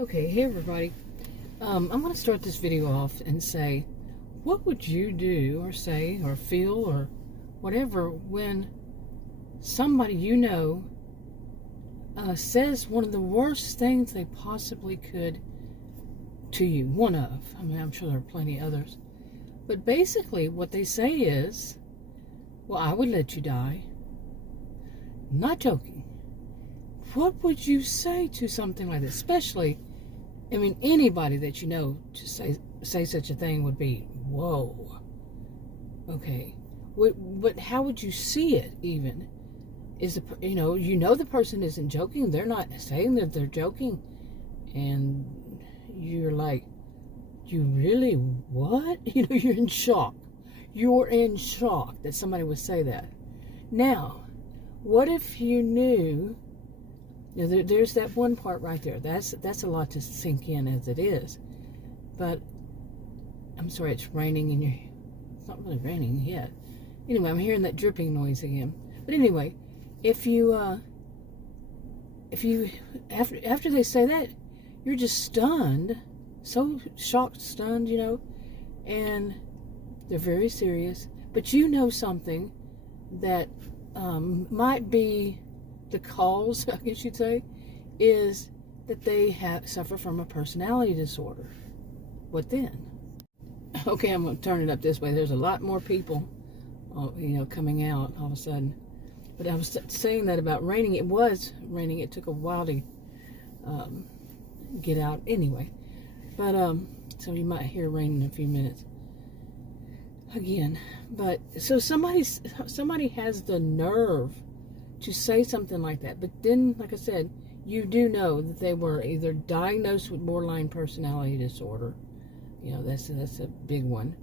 Okay, hey everybody. I'm going to start this video off and say, what would you do or say or feel or whatever when somebody you know says one of the worst things they possibly could to you? One of. I mean, I'm sure there are plenty others. But basically what they say is, well, I would let you die. Not joking. What would you say to something like this? Especially, I mean, anybody that you know to say such a thing would be, whoa. Okay. But how would you see it even? Is you know the person isn't joking. They're not saying that they're joking. And you're like, you really what? You're in shock. You're in shock that somebody would say that. Now, what if you knew? There's that one part right there. That's a lot to sink in as it is. But I'm sorry, it's raining in your. It's not really raining yet. Anyway, I'm hearing that dripping noise again. But anyway, if you after they say that, you're just stunned, so shocked, stunned, and they're very serious. But you know something that might be the cause, I guess you'd say, is that they suffer from a personality disorder. What then? Okay, I'm going to turn it up this way. There's a lot more people, coming out all of a sudden. But I was saying that about raining. It was raining. It took a while to get out anyway. But, so you might hear rain in a few minutes. Again. But, so somebody has the nerve to say something like that. But then, like I said, you do know that they were either diagnosed with borderline personality disorder. That's a big one.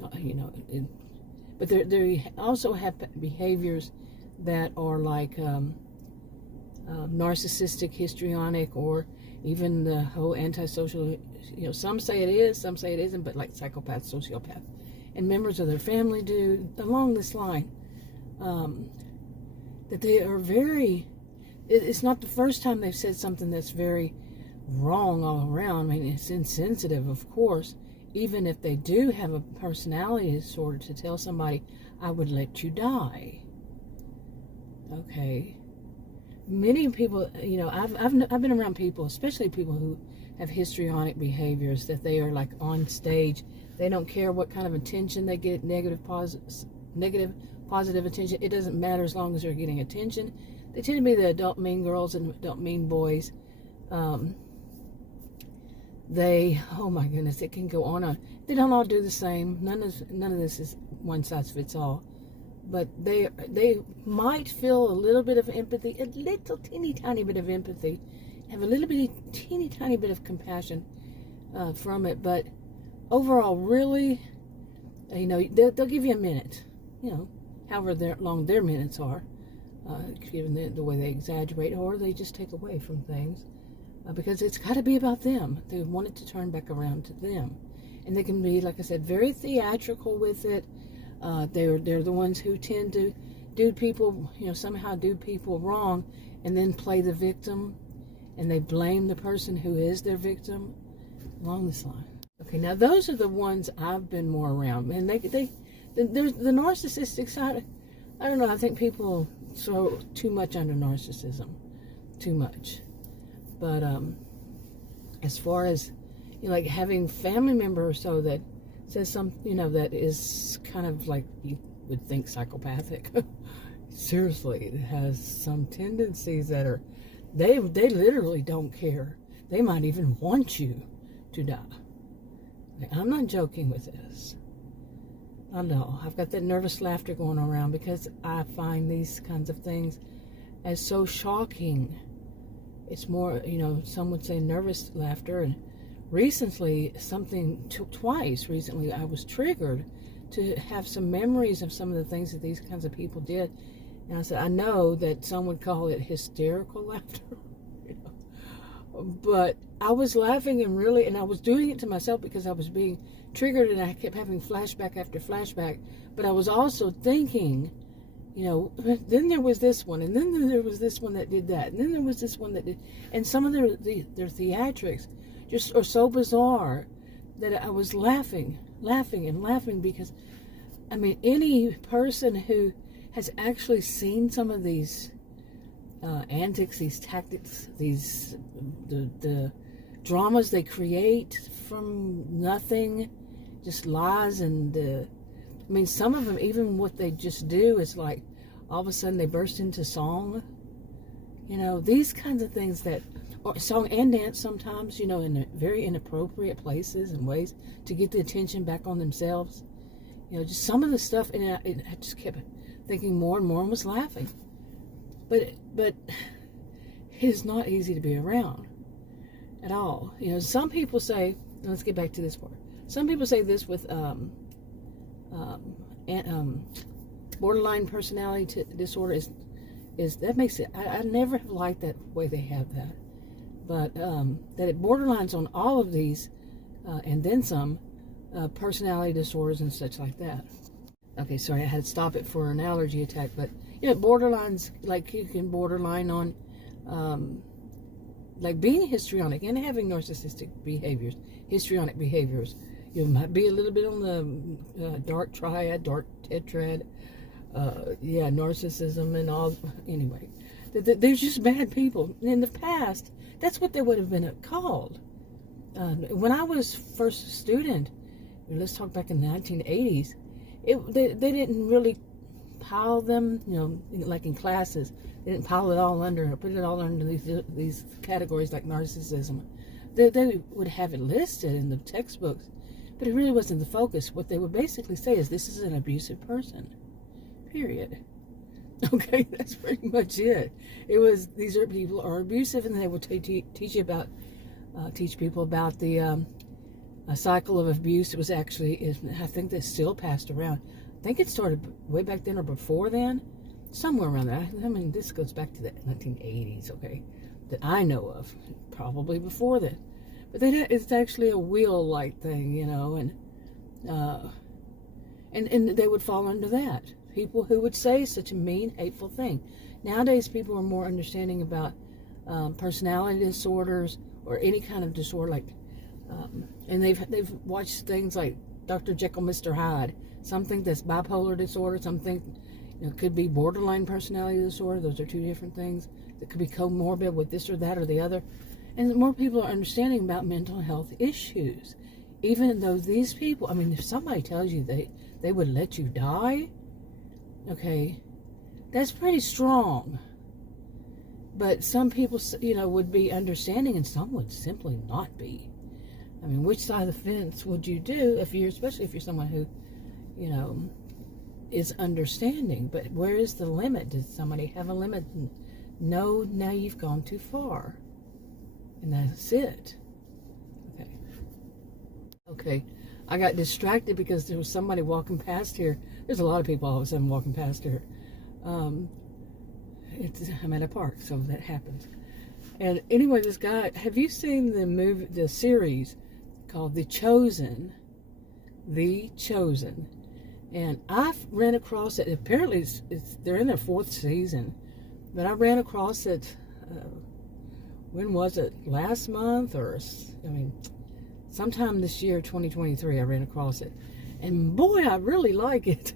But they also have behaviors that are like narcissistic, histrionic, or even the whole antisocial. Some say it is, some say it isn't, but like psychopath, sociopath, and members of their family do along this line. That they are it's not the first time they've said something that's very wrong all around. I mean, it's insensitive, of course, even if they do have a personality disorder, to tell somebody, I would let you die. Okay. Many people, I've been around people, especially people who have histrionic behaviors, that they are like on stage. They don't care what kind of attention they get, negative, positive attention. It doesn't matter as long as they're getting attention. They tend to be the adult mean girls and adult mean boys. Oh my goodness, it can go on. They don't all do the same. None of this is one size fits all. But they might feel a little bit of empathy, a little teeny tiny bit of empathy, have a little bitty teeny tiny bit of compassion from it. But overall, really, they'll give you a minute. However long their minutes are, given the way they exaggerate, or they just take away from things, because it's got to be about them. They want it to turn back around to them, and they can be, like I said, very theatrical with it. They're the ones who tend to do people, somehow do people wrong, and then play the victim, and they blame the person who is their victim along this line. Okay, now those are the ones I've been more around, and there's the narcissistic side. I don't know. I think people throw too much under narcissism, too much. But as far as like having family member or so that says something, that is kind of like you would think psychopathic. Seriously, it has some tendencies that are they literally don't care. They might even want you to die. I'm not joking with this. I know, I've got that nervous laughter going around because I find these kinds of things as so shocking. It's more, some would say nervous laughter. And recently, twice recently, I was triggered to have some memories of some of the things that these kinds of people did. And I said, I know that some would call it hysterical laughter. But I was laughing and I was doing it to myself because I was being triggered and I kept having flashback after flashback. But I was also thinking Then there was this one, and then there was this one that did that, and then there was this one that did, and some of their theatrics just are so bizarre that I was laughing because, I mean, any person who has actually seen some of these antics, these tactics, the dramas they create from nothing, just lies, and I mean, some of them, even what they just do is like, all of a sudden they burst into song. These kinds of things or song and dance sometimes, in very inappropriate places and ways to get the attention back on themselves. Just some of the stuff, and I just kept thinking more and more and was laughing. But it's not easy to be around at all. Some people say, let's get back to this part. Some people say this with borderline personality disorder is that makes it. I never have liked that way they have that, but that it borderlines on all of these, and then some personality disorders and such like that. Okay, sorry, I had to stop it for an allergy attack, but borderlines, like you can borderline on like being histrionic and having narcissistic behaviors, histrionic behaviors. You might be a little bit on the dark triad, dark tetrad, narcissism and all. Anyway, they're just bad people. In the past, that's what they would have been called. When I was first a student, let's talk back in the 1980s, they didn't really pile them, like in classes. They didn't pile it all under, or put it all under these categories like narcissism. They would have it listed in the textbooks, but it really wasn't the focus. What they would basically say is, this is an abusive person, period. Okay, that's pretty much it. It was, these people are abusive, and they would teach people about the cycle of abuse. It was actually, I think that's still passed around. I think it started way back then or before then, somewhere around that. I mean, this goes back to the 1980s, okay, that I know of, probably before then. But it's actually a wheel-like thing, and they would fall under that. People who would say such a mean, hateful thing. Nowadays, people are more understanding about personality disorders or any kind of disorder, like, and they've watched things like Dr. Jekyll, Mr. Hyde. Some think that's bipolar disorder. Some think it could be borderline personality disorder. Those are two different things. It could be comorbid with this or that or the other. And more people are understanding about mental health issues. Even though these people, I mean, if somebody tells you they would let you die, okay, that's pretty strong. But some people, would be understanding, and some would simply not be. I mean, which side of the fence would you do especially if you're someone who, is understanding? But where is the limit? Does somebody have a limit? No, now you've gone too far. And that's it. Okay. I got distracted because there was somebody walking past here. There's a lot of people all of a sudden walking past here. I'm at a park, so that happens. And anyway, this guy, have you seen the series called The Chosen? The Chosen. And I ran across it. Apparently, they're in their 4th season. But I ran across it, when was it? Last month? Sometime this year, 2023, I ran across it. And boy, I really like it.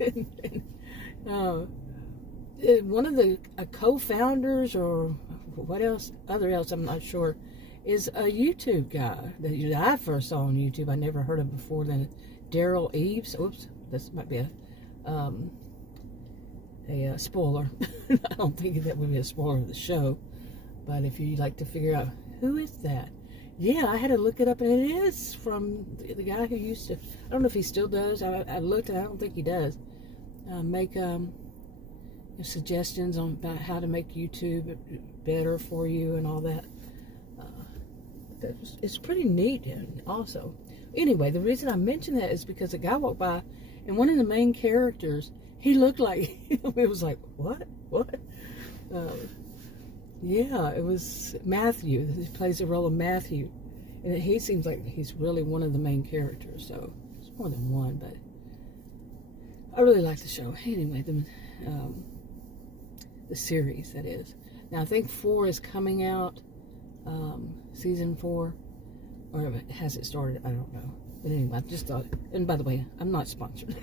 One of the co-founders, or what else, I'm not sure, is a YouTube guy that I first saw on YouTube. I never heard of before then. Daryl Eves. Oops, this might be a spoiler. I don't think that would be a spoiler of the show. But if you'd like to figure out who is that, yeah, I had to look it up, and it is from the guy who used to. I don't know if he still does. I looked, and I don't think he does. Make suggestions about how to make YouTube better for you and all that. It's pretty neat. Also, anyway, the reason I mention that is because a guy walked by, and one of the main characters, he looked like him. It was like, what? Yeah, it was Matthew. He plays the role of Matthew, and he seems like he's really one of the main characters. So it's more than one, but I really like the show. Anyway, the series, that is. Now, I think 4 is coming out, season 4, or has it started? I don't know. But anyway, I just thought, and by the way, I'm not sponsored.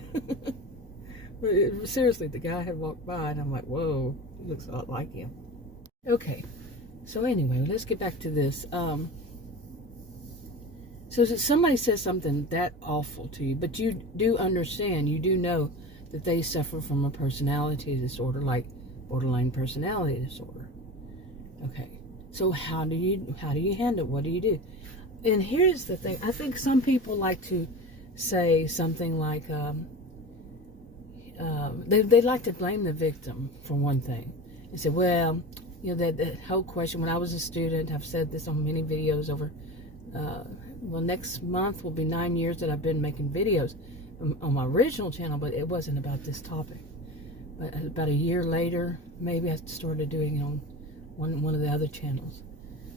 But seriously, the guy had walked by, and I'm like, whoa, he looks a lot like him. Okay, so anyway, let's get back to this. So if somebody says something that awful to you, but you do understand, you do know that they suffer from a personality disorder, like borderline personality disorder. Okay, so how do you handle it? What do you do? And here's the thing. I think some people like to say something like, they like to blame the victim for one thing. And say, well, you know, that whole question, when I was a student, I've said this on many videos over, well, next month will be 9 years that I've been making videos on my original channel, but it wasn't about this topic. But about a year later, maybe I started doing it on one of the other channels.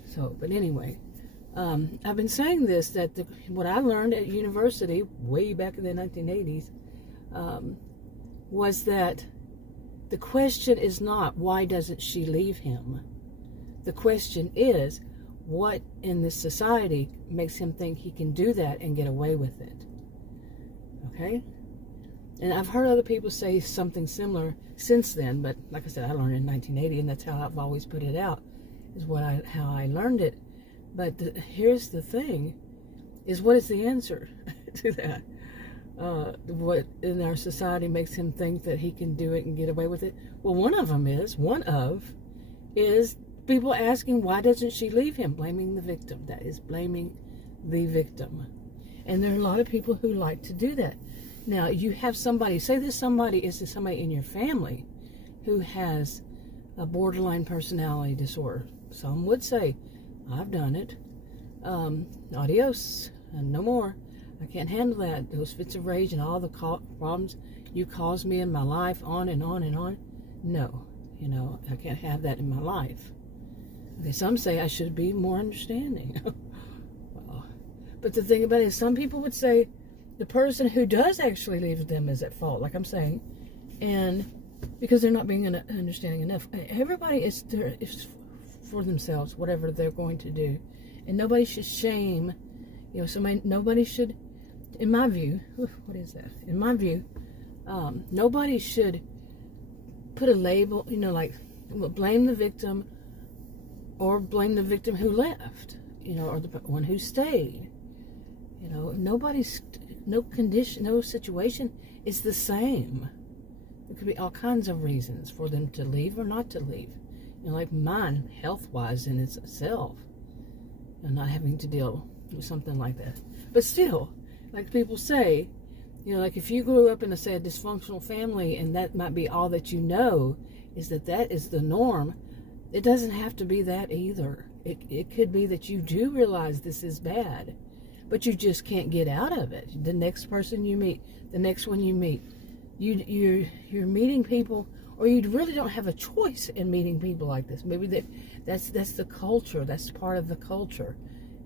So, but anyway, I've been saying this, that what I learned at university way back in the 1980s was that the question is not, why doesn't she leave him? The question is, what in this society makes him think he can do that and get away with it? Okay? And I've heard other people say something similar since then, but like I said, I learned in 1980, and that's how I've always put it out, is how I learned it. But here's the thing, is what is the answer to that? What in our society makes him think that he can do it and get away with it? Well, one of is people asking, why doesn't she leave him? Blaming the victim. That is blaming the victim. And there are a lot of people who like to do that. Now, you have somebody, say this somebody is somebody in your family who has a borderline personality disorder. Some would say, I've done it. Adios, and no more. I can't handle that. Those fits of rage and all the problems you caused me in my life, on and on and on. No, you know, I can't have that in my life. Okay, some say I should be more understanding. Well, but the thing about it is, some people would say the person who does actually leave them is at fault, like I'm saying, and because they're not being understanding enough. Everybody is for themselves, whatever they're going to do, and nobody should shame, you know, nobody should, in my view, what is that? In my view, nobody should put a label, you know, like blame the victim, or blame the victim who left, you know, or the one who stayed. You know, no condition, no situation is the same. There could be all kinds of reasons for them to leave or not to leave. You know, like mine, health-wise in itself, and not having to deal with something like that. But still, like people say, you know, like if you grew up in, say, a dysfunctional family, and that might be all that you know, is that is the norm, it doesn't have to be that either. It could be that you do realize this is bad, but you just can't get out of it. The next person you meet, the next one you meet, you're meeting people, or you really don't have a choice in meeting people like this. Maybe that's the culture. That's part of the culture,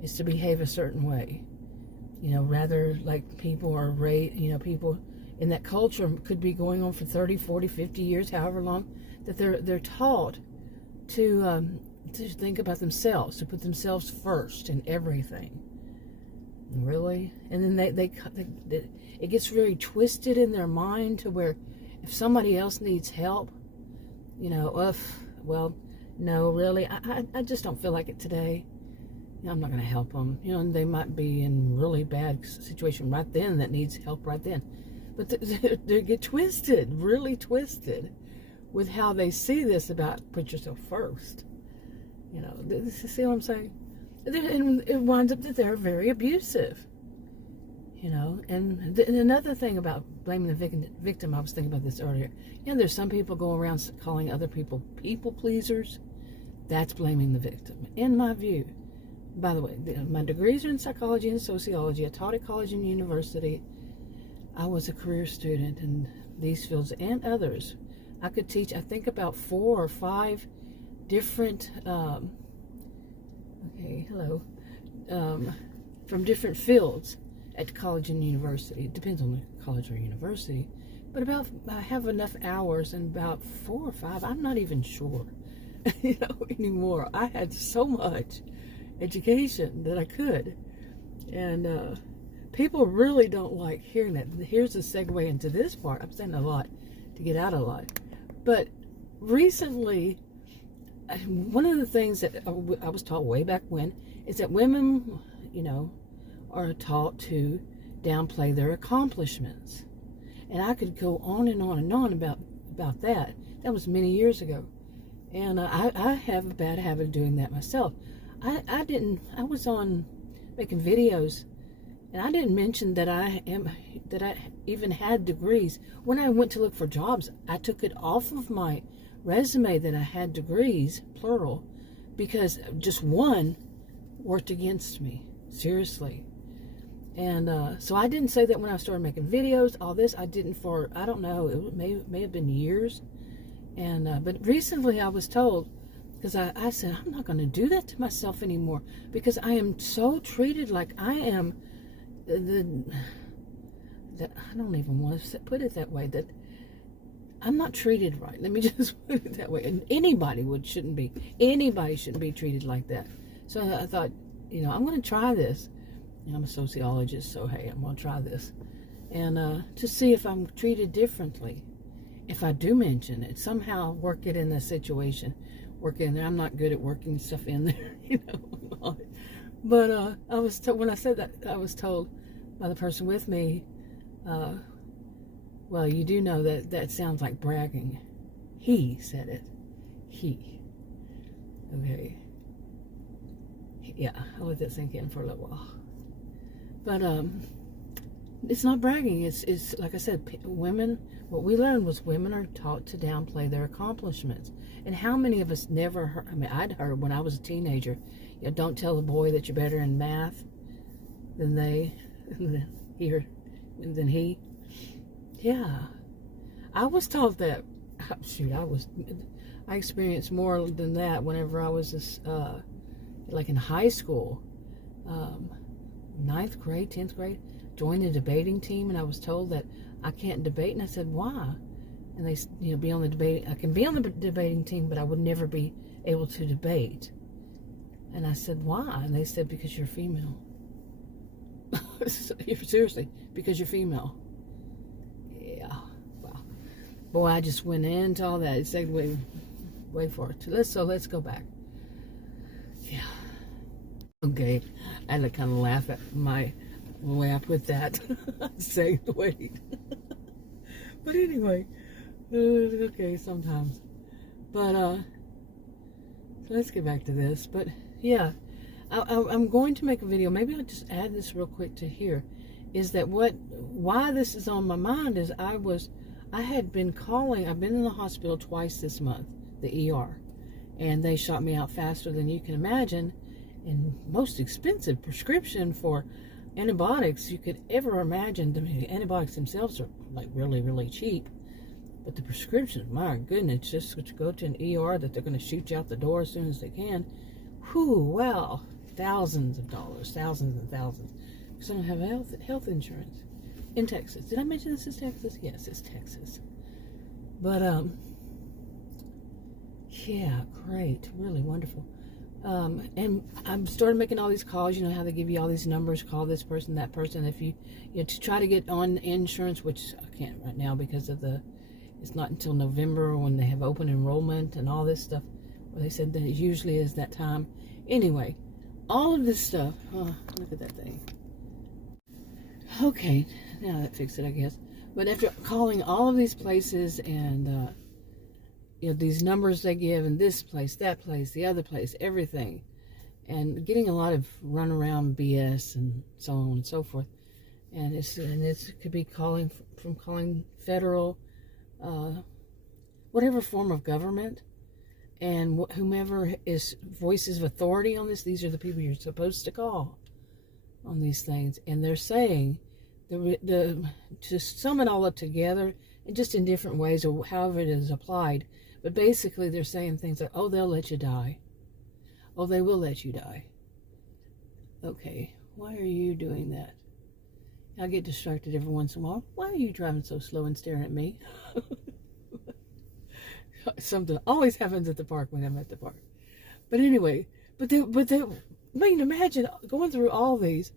is to behave a certain way. You know, rather like people are raised, you know, people in that culture could be going on for 30, 40, 50 years, however long, that they're taught to think about themselves, to put themselves first in everything. Really? And then it gets very twisted in their mind to where if somebody else needs help, you know, well, no, really, I just don't feel like it today. You know, I'm not going to help them. You know, and they might be in really bad situation right then that needs help right then. But they get twisted, really twisted, with how they see this about put yourself first. You know, see what I'm saying? And it winds up that they're very abusive. You know, and another thing about blaming the victim, I was thinking about this earlier. You know, there's some people go around calling other people pleasers. That's blaming the victim, in my view. By the way, my degrees are in psychology and sociology. I taught at college and university. I was a career student in these fields and others. I could teach, I think, about 4 or 5 different, from different fields at college and university. It depends on the college or university. but about I have enough hours, and about 4 or 5, I'm not even sure, anymore. I had so much education that I could, and people really don't like hearing that. Here's a segue into this part. I'm saying a lot to get out a lot, but recently, one of the things that I was taught way back when is that women, are taught to downplay their accomplishments. And I could go on and on and on about that. That was many years ago. And I have a bad habit of doing that myself. I was on making videos, and I didn't mention that I even had degrees. When I went to look for jobs, I took it off of my resume that I had degrees, plural, because just one worked against me, seriously. And so I didn't say that when I started making videos, all this. I didn't for, I don't know, it may have been years. And but recently I was told, because I said, I'm not going to do that to myself anymore, because I am so treated like I am I don't even want to put it that way, that I'm not treated right. Let me just put it that way. And anybody shouldn't be treated like that. So I thought, I'm going to try this. I'm a sociologist, so hey, I'm going to try this. And to see if I'm treated differently. If I do mention it, somehow work it in the situation. Work in there. I'm not good at working stuff in there, But when I said that, I was told by the person with me, well, you do know that sounds like bragging. He said it. He. Okay. Yeah, I'll let that sink in for a little while. But it's not bragging. It's like I said, women. What we learned was women are taught to downplay their accomplishments. And how many of us never heard? I mean, I'd heard when I was a teenager, don't tell the boy that you're better in math than he. Yeah, I was taught that. Shoot, I experienced more than that whenever I was like in high school, 9th grade, 10th grade. Joined the debating team, and I was told that I can't debate, and I said, why? And they, be on the debate. I can be on the debating team, but I would never be able to debate. And I said, why? And they said, because you're female. Seriously, because you're female. Yeah, wow. Boy, I just went into all that. It said, wait for it. Let's go back. Yeah. Okay, I had to kind of laugh at the way I put that. Say, wait. But anyway, okay, sometimes. But, so let's get back to this. But, yeah, I'm going to make a video. Maybe I'll just add this real quick to here. Is that why this is on my mind is I've been in the hospital twice this month, the ER. And they shot me out faster than you can imagine. And most expensive prescription for antibiotics you could ever imagine. I mean, antibiotics themselves are like really, really cheap. But the prescriptions, my goodness, just to go to an ER that they're going to shoot you out the door as soon as they can. Whew, wow. Thousands of dollars, thousands and thousands. Because I don't have health insurance in Texas. Did I mention this is Texas? Yes, it's Texas. But, yeah, great. Really wonderful. And I've started making all these calls. How they give you all these numbers, call this person, that person. If you to try to get on insurance, which I can't right now because of it's not until November when they have open enrollment and all this stuff. Well, they said that it usually is that time. Anyway, all of this stuff. Oh, look at that thing. Okay, now that fixed it, I guess. But after calling all of these places and these numbers they give, and this place, that place, the other place, everything, and getting a lot of runaround BS and so on and so forth, and it could be calling federal, whatever form of government, and whomever is voices of authority on this. These are the people you're supposed to call on these things, and they're saying to sum it all up together, and just in different ways or however it is applied. But basically, they're saying things like, oh, they'll let you die. Oh, they will let you die. Okay, why are you doing that? I get distracted every once in a while. Why are you driving so slow and staring at me? Something always happens at the park when I'm at the park. But anyway, I mean, imagine going through all these.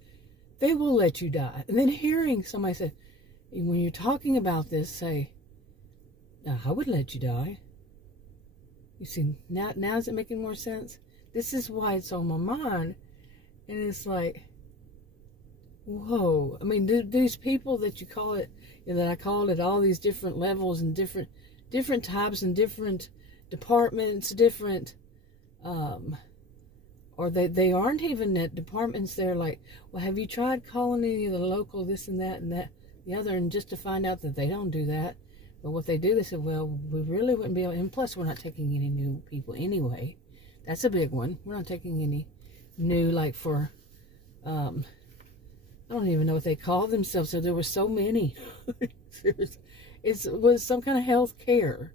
They will let you die. And then hearing somebody say, when you're talking about this, say, I would let you die. You see, now is it making more sense? This is why it's on my mind. And it's like, whoa. I mean, these people that you call it, that I call it, all these different levels and different types and different departments, different, or they aren't even at departments. They're like, well, have you tried calling any of the local this and that, the other, and just to find out that they don't do that. But what they do, they said, well, we really wouldn't be able, and plus we're not taking any new people anyway. That's a big one. We're not taking any new, like for, I don't even know what they call themselves. So there were so many. It was some kind of health care.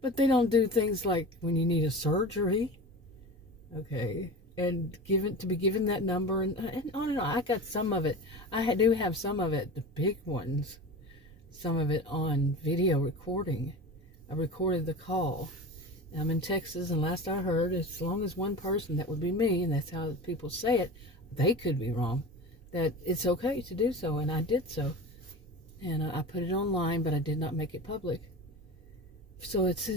But they don't do things like when you need a surgery. Okay. And to be given that number. And on and on. I got some of it. I do have some of it, the big ones. Some of it on video recording. I recorded the call. I'm in Texas, and last I heard, as long as one person, that would be me, and that's how people say it, they could be wrong, that it's okay to do so, and I did so. And I put it online, but I did not make it public. So it's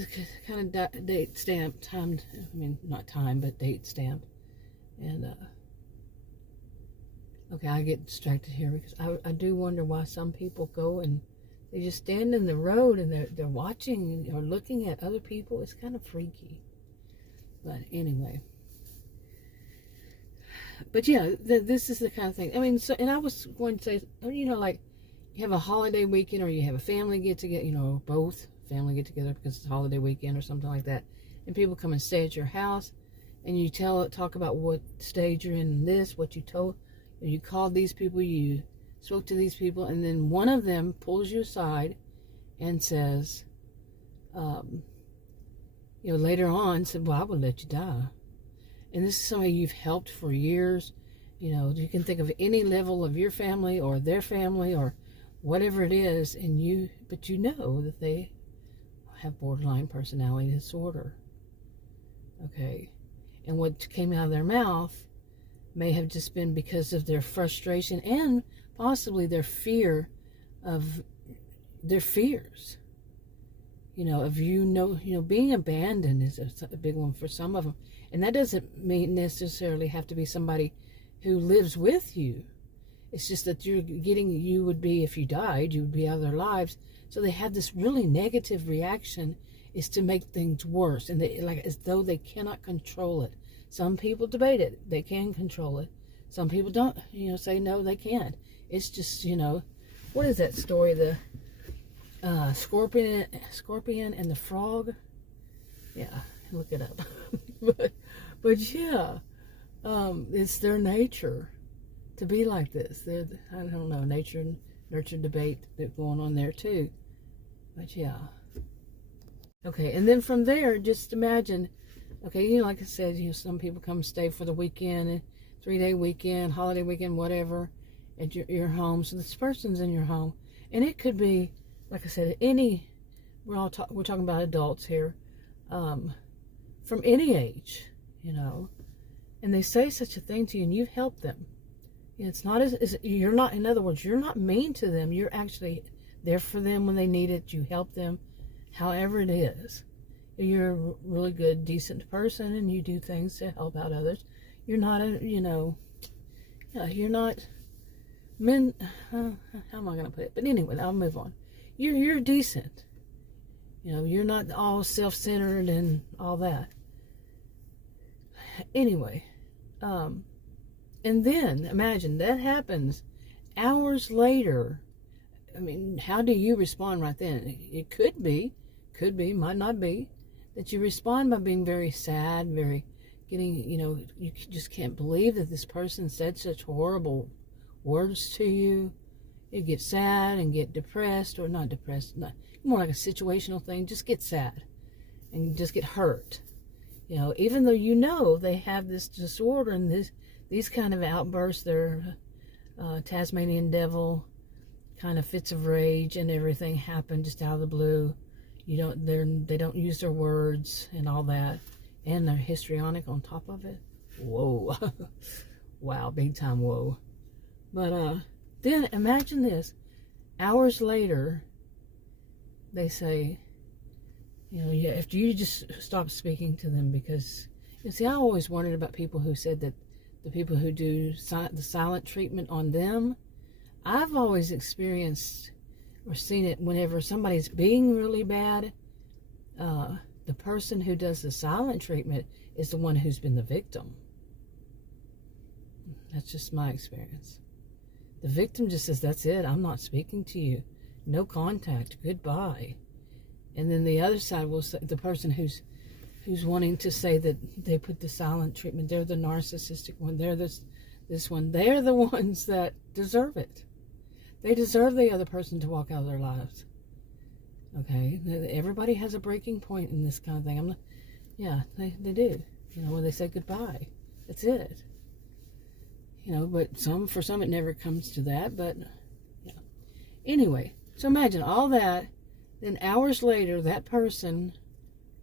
kind of date stamped, timed, I mean, not time, but date stamped. And, okay, I get distracted here because I do wonder why some people go and they just stand in the road and they're watching or looking at other people. It's kind of freaky. But anyway. But yeah, this is the kind of thing. I mean, so, and I was going to say, you know, like you have a holiday weekend or you have a family get together, you know, both family get together because it's a holiday weekend or something like that. And people come and stay at your house and you talk about what stage you're in this, what you told, you called these people, you spoke to these people, and then one of them pulls you aside and says, you know, later on said, well, I would let you die. And this is somebody you've helped for years. You know, you can think of any level of your family or their family or whatever it is, but you know that they have borderline personality disorder. Okay. And what came out of their mouth may have just been because of their frustration and possibly their fear of their fears. You know, of being abandoned is a big one for some of them. And that doesn't necessarily have to be somebody who lives with you. It's just that you would be, if you died, you would be out of their lives. So they have this really negative reaction is to make things worse. And they, like, as though they cannot control it. Some people debate it. They can control it. Some people don't, say no, they can't. It's just, what is that story? The scorpion and the frog. Yeah, look it up. but yeah, it's their nature to be like this. I don't know, nature and nurture debate that's going on there too. But yeah. Okay, and then from there, just imagine, okay, like I said, some people come stay for the weekend, 3-day weekend, holiday weekend, whatever, at your home. So this person's in your home, and it could be, like I said, we're talking about adults here, from any age, and they say such a thing to you, and you've helped them. It's not you're not, in other words, you're not mean to them. You're actually there for them when they need it. You help them, however it is. You're a really good, decent person, and you do things to help out others. You're not you're not men. How am I going to put it? But anyway, I'll move on. You're decent. You're not all self-centered and all that. Anyway, and then imagine that happens hours later. I mean, how do you respond right then? It could be, might not be, that you respond by being very sad, you just can't believe that this person said such horrible words to you. You get sad and get depressed, or not depressed, more like a situational thing. Just get sad and just get hurt. Even though they have this disorder and these kind of outbursts, they're Tasmanian devil, kind of fits of rage and everything happen just out of the blue. They don't use their words and all that, and they're histrionic on top of it. Whoa. Wow, big time whoa. But then imagine this. Hours later, they say, after you just stop speaking to them, because, I always wondered about people who said that the people who do the silent treatment on them, I've always experienced or seen it whenever somebody's being really bad, the person who does the silent treatment is the one who's been the victim. That's just my experience. The victim just says, that's it, I'm not speaking to you. No contact, goodbye. And then the other side will say, the person who's wanting to say that they put the silent treatment, they're the narcissistic one, they're this one, they're the ones that deserve it. They deserve the other person to walk out of their lives. Okay? Everybody has a breaking point in this kind of thing. They do. When they say goodbye. That's it. But for some it never comes to that, but yeah. Anyway, so imagine all that, then hours later that person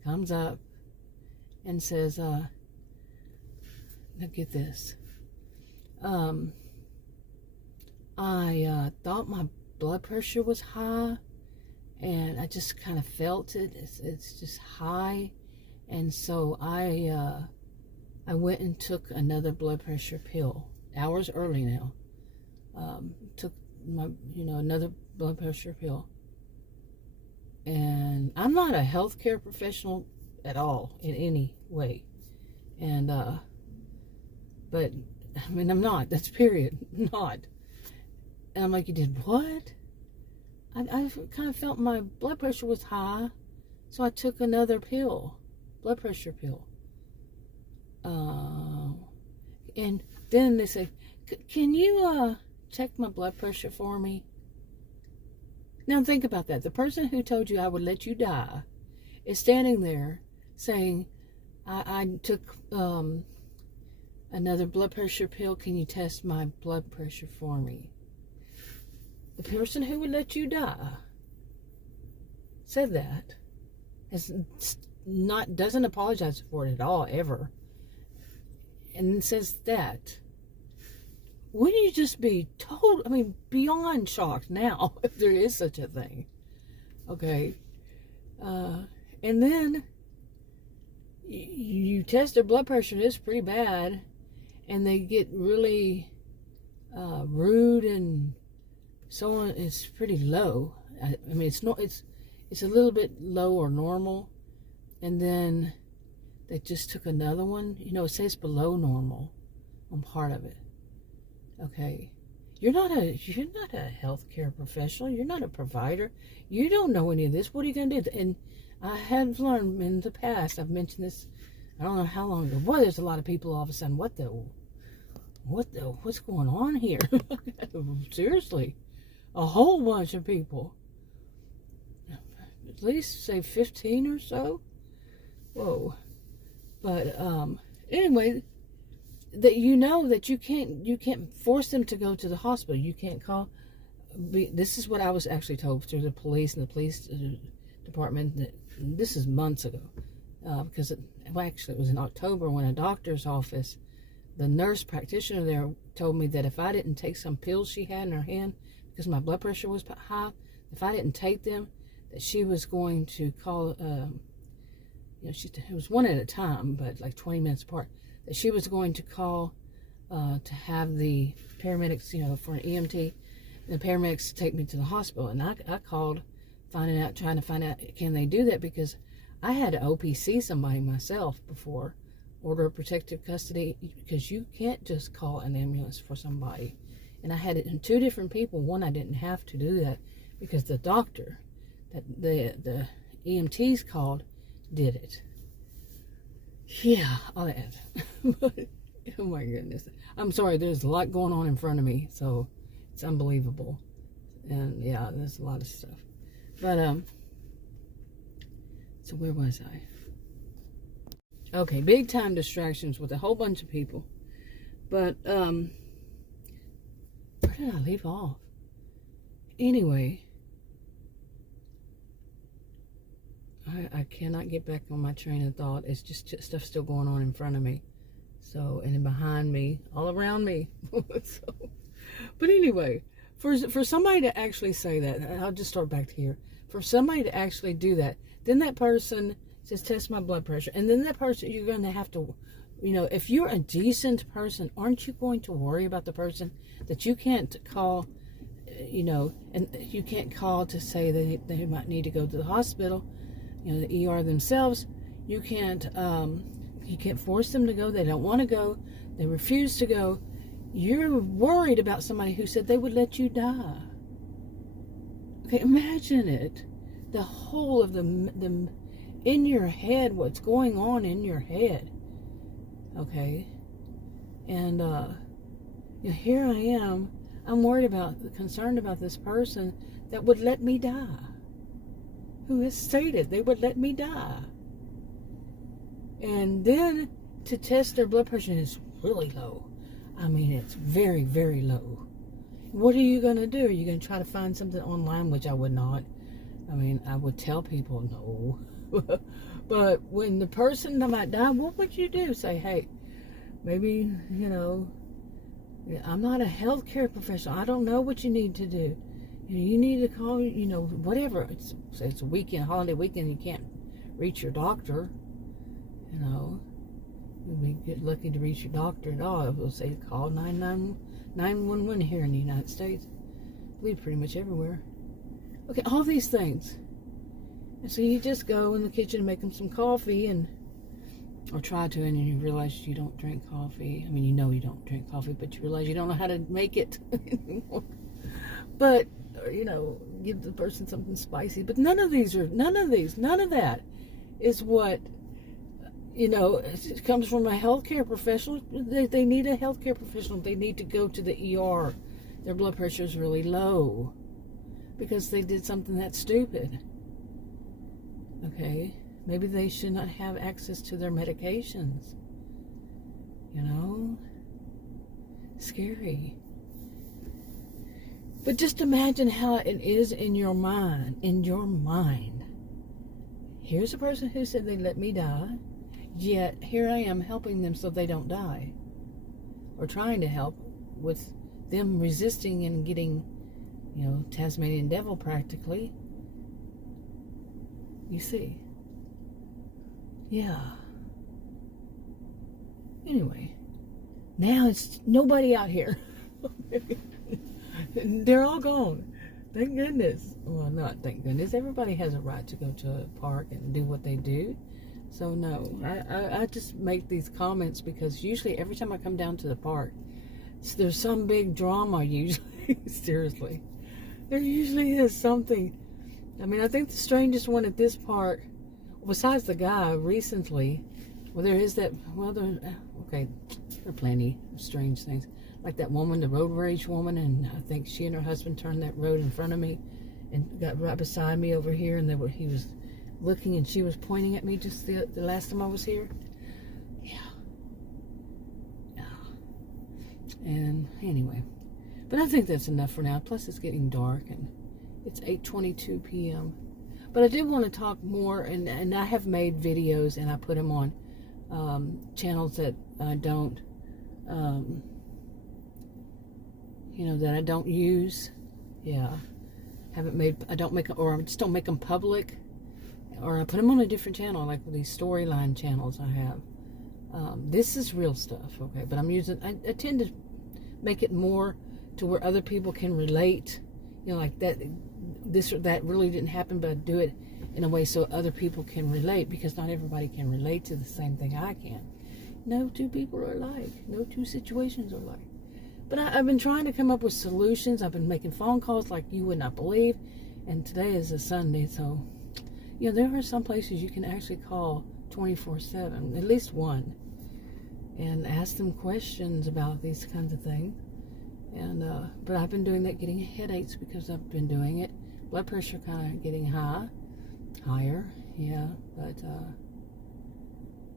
comes up and says, now get this. I thought my blood pressure was high, and I just kind of felt it. It's just high, and so I went and took another blood pressure pill. Hours early now. Took my another blood pressure pill, and I'm not a healthcare professional at all in any way, and but I mean I'm not. That's period. Not. And I'm like, you did what? I kind of felt my blood pressure was high, so I took another pill, blood pressure pill. And then they say, can you check my blood pressure for me? Now think about that. The person who told you I would let you die is standing there saying, I took another blood pressure pill. Can you test my blood pressure for me? The person who would let you die said that. Doesn't apologize for it at all, ever. And says that. Wouldn't you just be beyond shocked now, if there is such a thing? Okay. And then you test their blood pressure, and it's pretty bad, and they get really rude and so on. It's pretty low. I mean, it's a little bit low or normal, and then they just took another one. It says below normal on part of it. Okay, you're not a healthcare professional. You're not a provider. You don't know any of this. What are you going to do? And I have learned in the past. I've mentioned this. I don't know how long ago. Boy, there's a lot of people all of a sudden. What's going on here? Seriously, a whole bunch of people. At least say 15 or so. Whoa. But anyway, that that you can't force them to go to the hospital. You can't call. This is what I was actually told through the police and the police department. This is months ago, because it was in October when a doctor's office, the nurse practitioner there told me that if I didn't take some pills she had in her hand because my blood pressure was high, if I didn't take them, that she was going to call. It was one at a time, but like 20 minutes apart. That she was going to call to have the paramedics, for an EMT, and the paramedics to take me to the hospital. And I called, trying to find out, can they do that? Because I had to OPC somebody myself before, order of protective custody, because you can't just call an ambulance for somebody. And I had it in two different people. One, I didn't have to do that because the doctor that the EMTs called did it. Yeah, all that. Oh my goodness. I'm sorry, there's a lot going on in front of me, so it's unbelievable. And yeah, there's a lot of stuff. But so where was I? Okay, big time distractions with a whole bunch of people. But where did I leave off? anyway, I cannot get back on my train of thought. It's just stuff still going on in front of me. So, and then behind me, all around me. So, but anyway, for somebody to actually say that, I'll just start back here. For somebody to actually do that, then that person says, test my blood pressure. And then that person, you're going to have to, if you're a decent person, aren't you going to worry about the person that you can't call, and you can't call to say they might need to go to the hospital, the ER themselves. You can't force them to go. They don't want to go. They refuse to go. You're worried about somebody who said they would let you die. Okay, imagine it. The whole of the in your head, what's going on in your head. Okay, and here I am. I'm concerned about this person that would let me die, who has stated they would let me die. And then to test their blood pressure is really low. I mean, it's very, very low. What are you going to do? Are you going to try to find something online, which I would not? I mean, I would tell people no. But when the person might die, what would you do? Say, hey, maybe, I'm not a healthcare professional. I don't know what you need to do. You need to call, whatever. It's a weekend, holiday weekend, you can't reach your doctor. You get lucky to reach your doctor at all. It will say call 911 here in the United States. I believe pretty much everywhere. Okay, all these things. And so you just go in the kitchen and make them some coffee, or try to, and then you realize you don't drink coffee. I mean, you don't drink coffee, but you realize you don't know how to make it anymore. But, give the person something spicy. But none of that is what, it comes from a healthcare professional. They need a healthcare professional. They need to go to the ER. Their blood pressure is really low because they did something that's stupid. Okay? Maybe they should not have access to their medications. Scary. But just imagine how it is in your mind. Here's a person who said they let me die, yet here I am helping them so they don't die. Or trying to help with them resisting and getting, Tasmanian devil practically. You see. Yeah. Anyway, now it's nobody out here. They're all gone. Thank goodness. Well, not thank goodness. Everybody has a right to go to a park and do what they do. So no, I just make these comments because usually every time I come down to the park, there's some big drama usually. Seriously. There usually is something. I mean, I think the strangest one at this park, besides the guy recently, there are plenty of strange things. Like that woman, the road rage woman, and I think she and her husband turned that road in front of me and got right beside me over here, and he was looking and she was pointing at me just the last time I was here. Yeah. And anyway, but I think that's enough for now. Plus it's getting dark and it's 8:22 p.m. But I did want to talk more, and I have made videos and I put them on channels that I don't that I don't use. Yeah. I don't make them public, or I put them on a different channel, like these storyline channels I have. This is real stuff, okay, but I tend to make it more to where other people can relate, like this or that really didn't happen, but I do it in a way so other people can relate, because not everybody can relate to the same thing I can. No two people are alike. No two situations are alike. But I've been trying to come up with solutions. I've been making phone calls like you would not believe. And today is a Sunday, so, there are some places you can actually call 24/7, at least one, and ask them questions about these kinds of things. And but I've been doing that, getting headaches because I've been doing it. Blood pressure kind of getting higher, yeah. But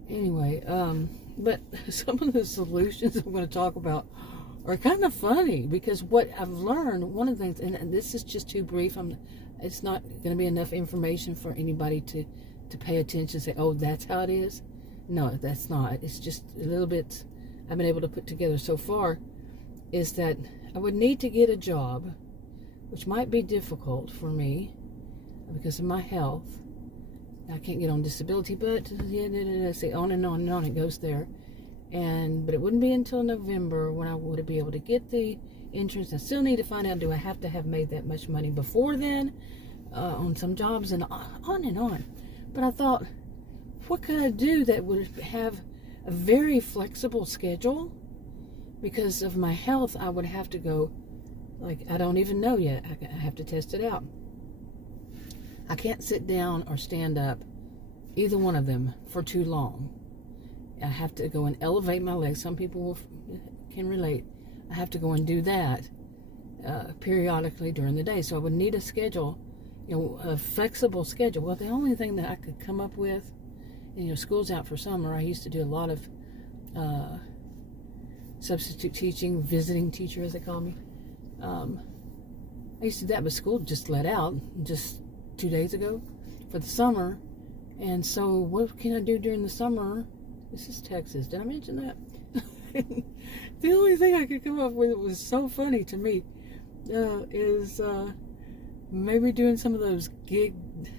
anyway, but some of the solutions I'm going to talk about are kind of funny, because what I've learned, one of the things, and this is just too brief, it's not going to be enough information for anybody to pay attention and say, oh, that's how it is. No, that's not. It's just a little bit I've been able to put together so far, is that I would need to get a job, which might be difficult for me because of my health. I can't get on disability, but say on and on and on it goes there. But it wouldn't be until November when I would be able to get the insurance. I still need to find out, do I have to have made that much money before then on some jobs, and on and on. But I thought, what could I do that would have a very flexible schedule? Because of my health, I would have to go, like, I don't even know yet. I have to test it out. I can't sit down or stand up, either one of them, for too long. I have to go and elevate my legs. Some people can relate. I have to go and do that periodically during the day. So I would need a schedule, a flexible schedule. Well, the only thing that I could come up with, and, school's out for summer. I used to do a lot of substitute teaching, visiting teacher, as they call me. I used to do that, but school just let out just 2 days ago for the summer. And so what can I do during the summer? This is Texas. Did I mention that? The only thing I could come up with, it was so funny to me, is maybe doing some of those gig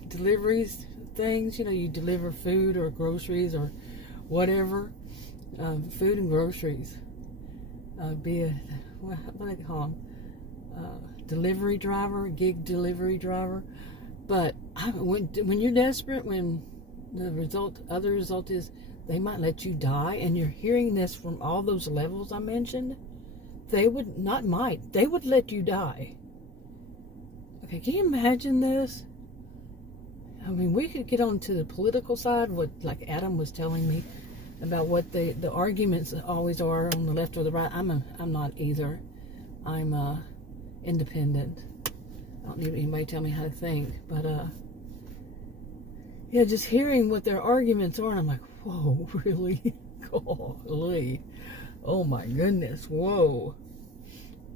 deliveries things. You deliver food or groceries or whatever. Food and groceries. Be a, what do they call them? Delivery driver, gig delivery driver. But when you're desperate, when the other result is they might let you die, and you're hearing this from all those levels I mentioned, they would let you die. Okay, can you imagine this? I mean, we could get on to the political side, like Adam was telling me about what the arguments always are on the left or the right. I'm not either. I'm independent. I don't need anybody to tell me how to think, but yeah, just hearing what their arguments are, and I'm like, whoa, really? Golly. Oh my goodness, whoa.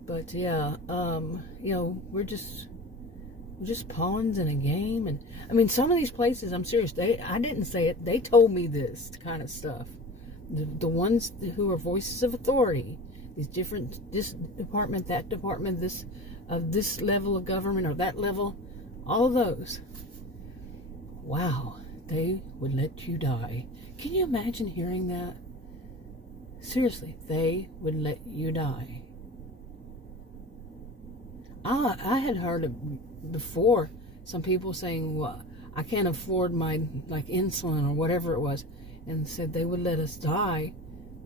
But yeah, we're just pawns in a game. And I mean, some of these places, I'm serious, I didn't say it, they told me this kind of stuff. The ones who are voices of authority, these different, this department, that department, this level of government or that level, all of those. Wow, they would let you die. Can you imagine hearing that? Seriously, they would let you die. I had heard it before, some people saying, well, I can't afford my insulin or whatever it was, and said they would let us die.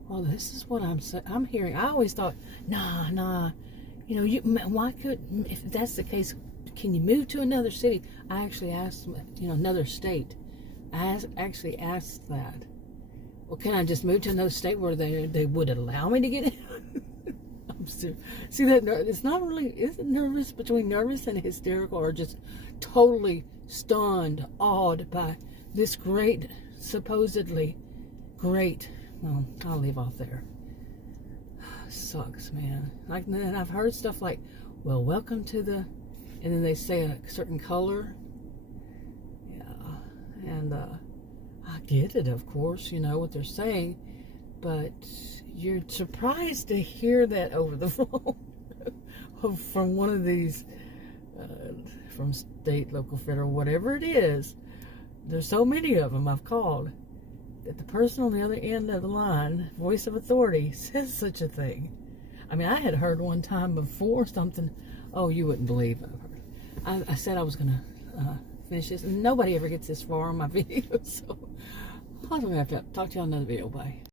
Well, this is what I'm hearing. I always thought, nah, why if that's the case, can you move to another city? I actually asked, another state. I actually asked that. Well, can I just move to another state where they would allow me to get in? See that? It's not really, isn't nervous between nervous and hysterical, or just totally stunned, awed by this great, supposedly great, well, I'll leave off there. Sucks, man. And I've heard stuff like, well, welcome to the, and then they say a certain color. Yeah, and I get it, of course, what they're saying, but you're surprised to hear that over the phone from one of these, from state, local, federal, whatever it is. There's so many of them I've called, that the person on the other end of the line, voice of authority, says such a thing. I mean, I had heard one time before something, oh, you wouldn't believe I've heard. I said I was going to finish this, and nobody ever gets this far on my video, so I'll have to talk to you on another video. Bye.